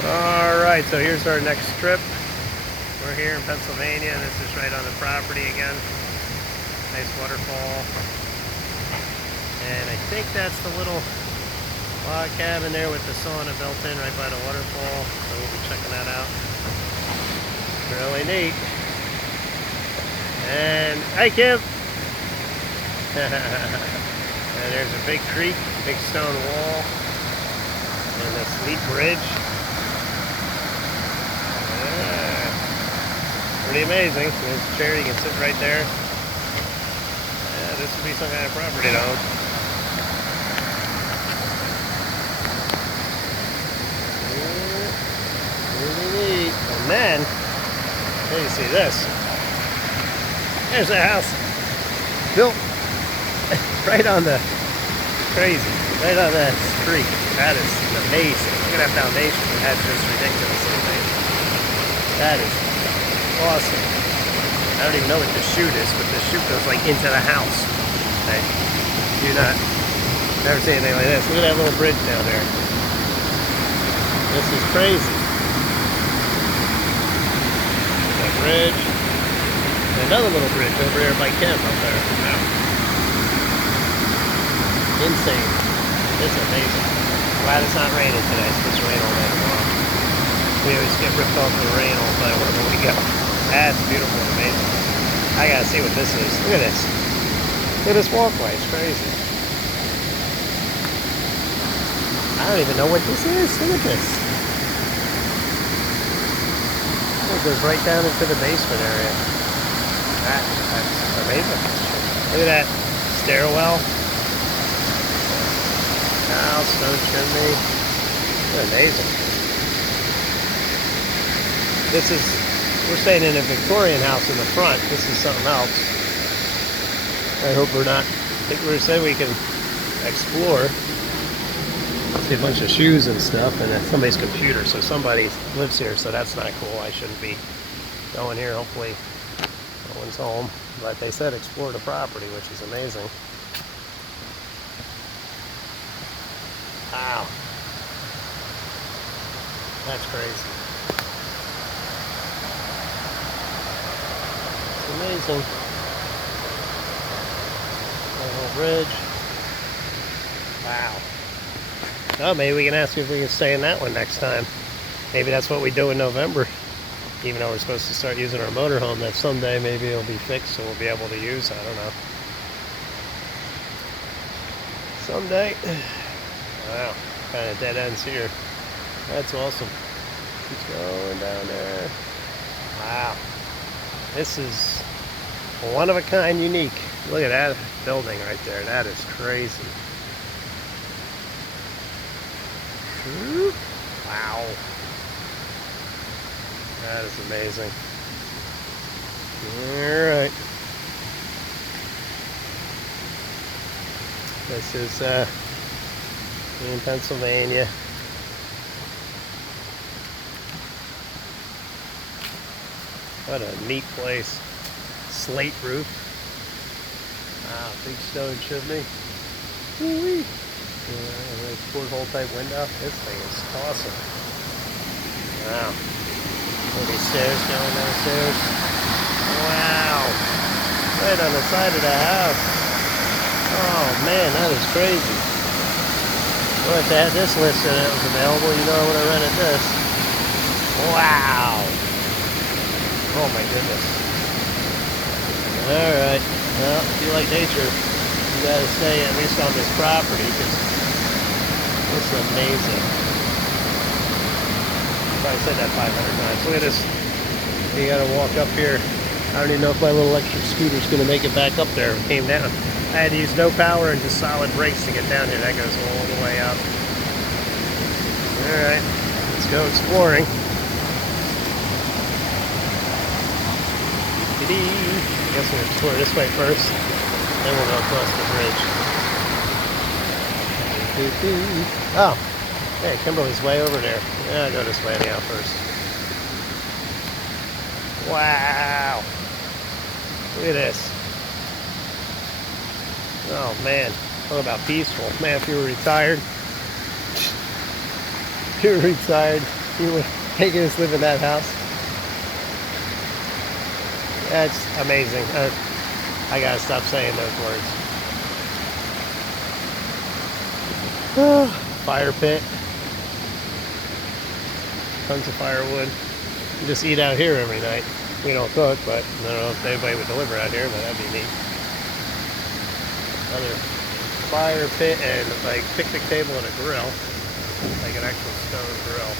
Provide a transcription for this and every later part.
Alright, so here's our next trip. We're here in Pennsylvania. This is right on the property again. Nice waterfall. And I think that's the little log cabin there with the sauna built in right by the waterfall. So we'll be checking that out. Really neat. And hi, Kim. And there's a big creek, big stone wall, and this neat bridge. Pretty amazing. There's a chair, you can sit right there. Yeah, this would be some kind of property to own. Really neat. And then you see this. There's a house built right on the right on that street. That is amazing. Look at that foundation. That's just ridiculously amazing. That is awesome. I don't even know what the chute is, but the chute goes like into the house. Okay. Never seen anything like this. Look at that little bridge down there. This is crazy. That bridge. And another little bridge over there by Kemp up there. Wow. Insane. It's amazing. Glad it's not raining today. It's supposed to rain all day tomorrow. We always get ripped off in the rain all the time wherever we go. That's beautiful and amazing. I gotta see what this is. Look at this. Look at this walkway. It's crazy. I don't even know what this is. Look at this. It goes right down into the basement area. That's amazing. Look at that stairwell. House, stone chimney. That's amazing. We're staying in a Victorian house in the front. This is something else. I hope we're not. I think we said we can explore. See a bunch of shoes and stuff, and then somebody's computer. So somebody lives here, so that's not cool. I shouldn't be going here. Hopefully no one's home. But they said explore the property, which is amazing. Wow. That's crazy. Amazing. That whole bridge. Wow. Oh, maybe we can ask if we can stay in that one next time. Maybe that's what we do in November. Even though we're supposed to start using our motorhome, that someday maybe it'll be fixed so we'll be able to use. I don't know. Someday. Wow. Kind of dead ends here. That's awesome. Keeps going down there. Wow. This is one of a kind, unique. Look at that building right there. That is crazy. Wow. That is amazing. Alright. This is in Pennsylvania. What a neat place. Slate roof. Wow, big stone chimney. Woo-wee. Porthole type window. This thing is awesome. Wow. Look at these stairs going downstairs. Wow. Right on the side of the house. Oh man, that is crazy. Well, if they had this listed and it was available, you know I would have rented this. Wow. Oh my goodness. Alright. Well, if you like nature, you gotta stay at least on this property because it's amazing. Probably said that 500 times. Look at this. You gotta walk up here. I don't even know if my little electric scooter's gonna make it back up there. It came down. I had to use no power and just solid brakes to get down here. That goes all the way up. Alright. Let's go exploring. I guess we'll explore this way first, then we'll go across the bridge. Oh, hey, Kimberly's way over there. Yeah, I'll go this way anyhow first. Wow. Look at this. Oh man, talk about peaceful. Man, if you were retired, You would make us live in that house. That's amazing. I gotta stop saying those words. Fire pit. Tons of firewood. You just eat out here every night. We don't cook, but I don't know if anybody would deliver out here, but that'd be neat. Another fire pit and like picnic table and a grill. Like an actual stone grill.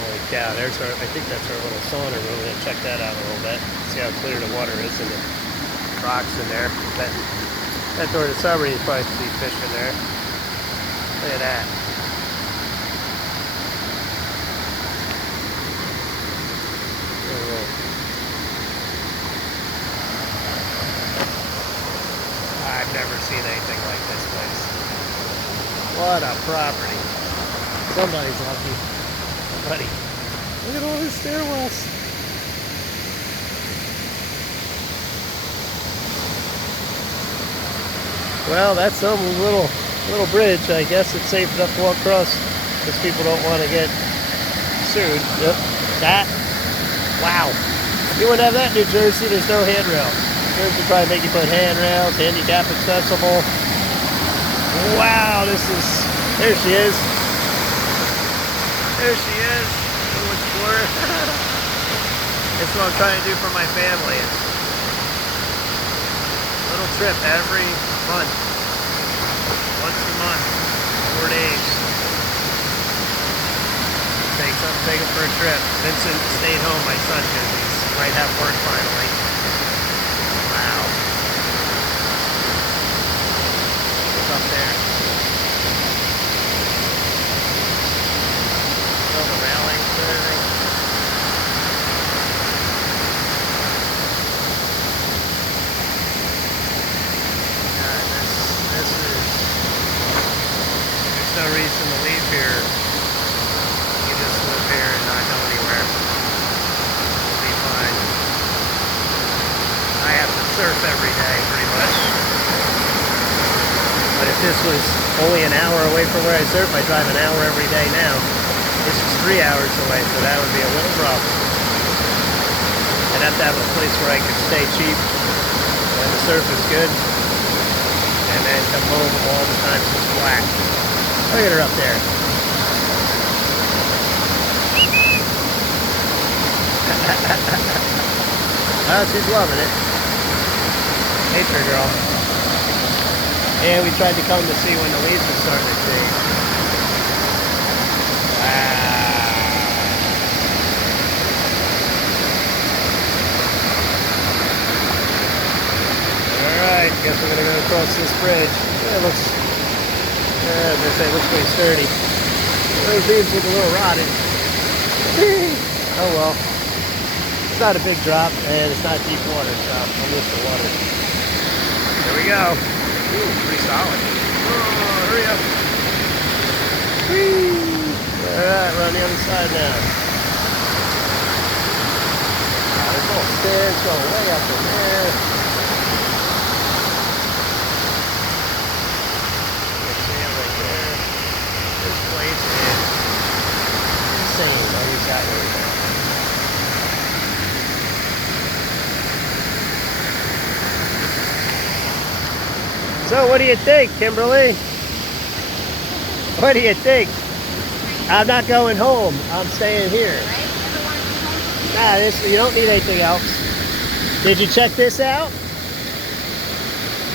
Holy cow, there's our, I think that's our little sauna room. We're gonna check that out a little bit. See how clear the water is and the rocks in there. That door to summer, you probably see fish in there. Look at that. I've never seen anything like this place. What a property. Somebody's lucky. Buddy, look at all these stairwells. Well, that's some little bridge. I guess it's safe enough to walk across because people don't want to get sued. Yep. That. Wow. You wouldn't have that in New Jersey. There's no handrails. Jersey probably make you put handrails, handicap accessible. Wow, this is. There she is. There she is. Little explorer. That's what I'm trying to do for my family. It's a little trip every month. Once a month. 4 days. Take him for a trip. Vincent stayed home, my son, because he might have work finally. Wow. Look up there. All the railings and everything. This is. There's no reason to leave here. You just live here and not go anywhere. We'll be fine. I have to surf every day, pretty much. But if this was only an hour away from where I surf, I drive an hour every day now. This is 3 hours away, so that would be a little rough. I'd have to have a place where I could stay cheap when the surf is good, and then come home all the time so it's black. Look at her up there. Well, she's loving it. Nature girl. And we tried to come to see when the leaves are starting to change. Wow. Alright, guess we're gonna go across this bridge. Yeah, it looks, as I say, it looks pretty sturdy. Those leaves look a little rotted. Oh well. It's not a big drop, and it's not deep water, so I'm used to water. Here we go. Ooh, pretty solid. Oh, hurry up. Whee! Alright, we're on the other side now. There's little stairs going way up in there. You can see it right there. This place is insane. All these guys over there. So what do you think, Kimberly? What do you think? I'm not going home. I'm staying here. Nah, you don't need anything else. Did you check this out?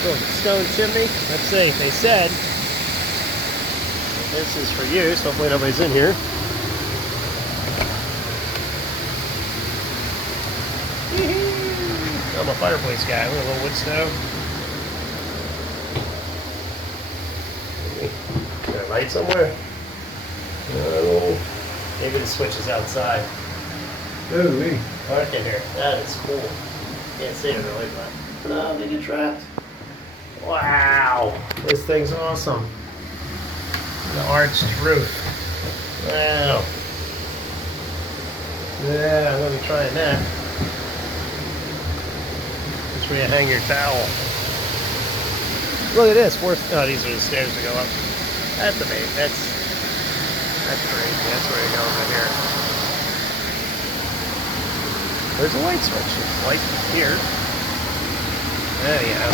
Little stone chimney. Let's see. They said this is for use. Hopefully nobody's in here. I'm a fireplace guy. Look at a little wood stove. Light somewhere? No. Maybe the switch is outside. Ooh, dark in here. That is cool. Can't see it really, but no, they get trapped. Wow, this thing's awesome. The arched roof. Wow. Yeah, I'm gonna be trying that. That's where you hang your towel. Look at this. Oh, these are the stairs to go up. That's amazing. That's crazy. That's where you go over here. There's a light switch. It's light here. There you go.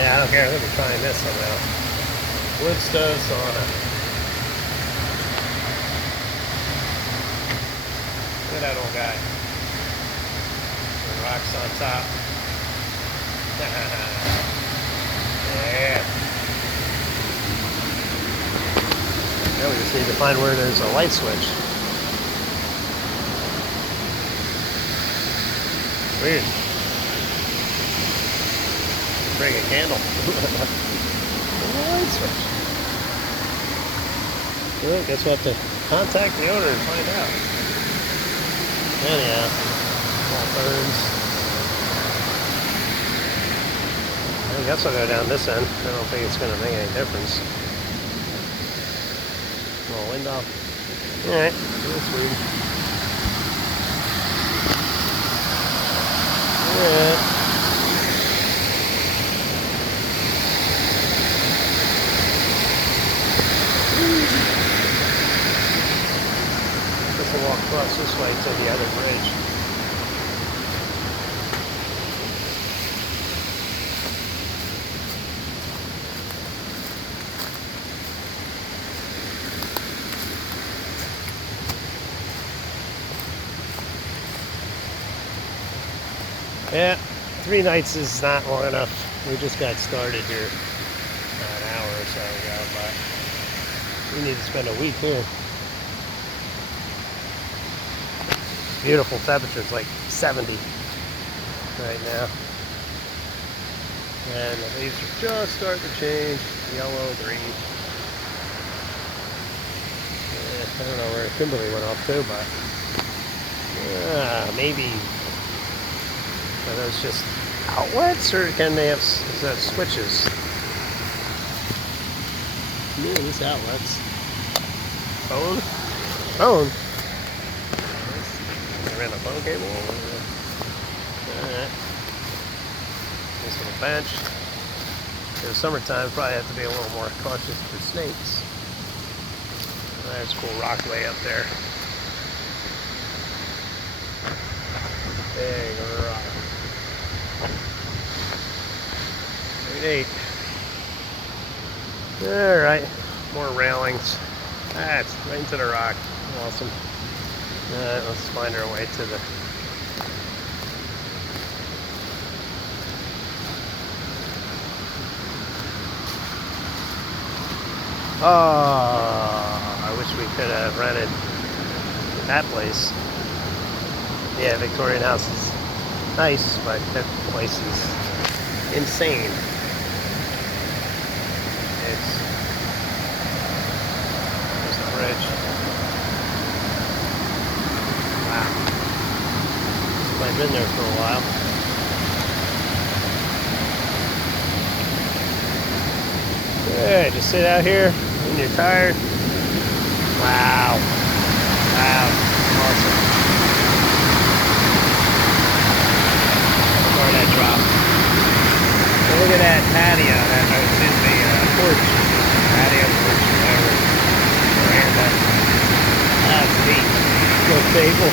Yeah, I don't care. Let me find this somehow. Wood stove sauna. Look at that old guy. The rocks on top. Yeah. Now we just need to find where there's a light switch. Weird. Bring a candle. Light switch. Well, I guess we'll have to contact the owner and find out. Anyhow, all burns. I guess I'll go down this end. I don't think it's going to make any difference. Little window. Alright, that's weird. Yeah. We'll walk across this way to the other bridge. Yeah, 3 nights is not long enough. We just got started here an hour or so ago, but we need to spend a week here. Beautiful temperature. It's like 70 right now. And the leaves are just starting to change. Yellow, green. Yeah, I don't know where Kimberly went off to, but maybe are those just outlets, or can they have switches? Yeah, these outlets. Phone? Phone? Ran a phone cable over there. Alright. Nice little bench. In the summertime, probably have to be a little more cautious for snakes. There's a cool rockway up there. Big rock. Very neat. Alright. More railings. It's right into the rock. Awesome. Alright, let's find our way to the... Oh, I wish we could have rented that place. Yeah, Victorian House is nice, but that place is insane. There's the bridge. I've been there for a while. Yeah, just sit out here when you're tired. Wow. Wow. Awesome. Look at that drop. So look at that patio. That was in the porch. Patio, porch, whatever. Veranda. That's neat. Little table.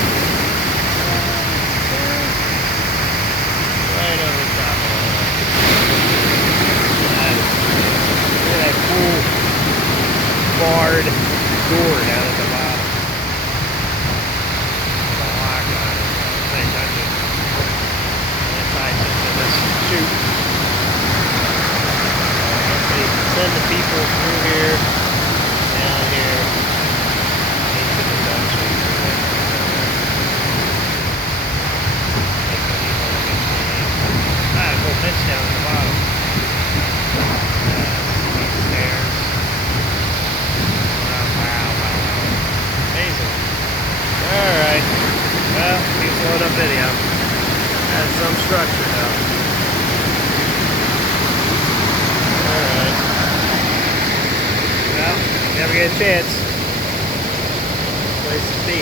Barred door down at the bottom. With a lock on it. Can't touch it. And it ties into this chute. They send the people through here, down here, into the dungeon. A little bench down at the bottom. Stairs. Alright, well, here's load up video. Has some structure now. Alright. Well, if you ever get a chance, place to be.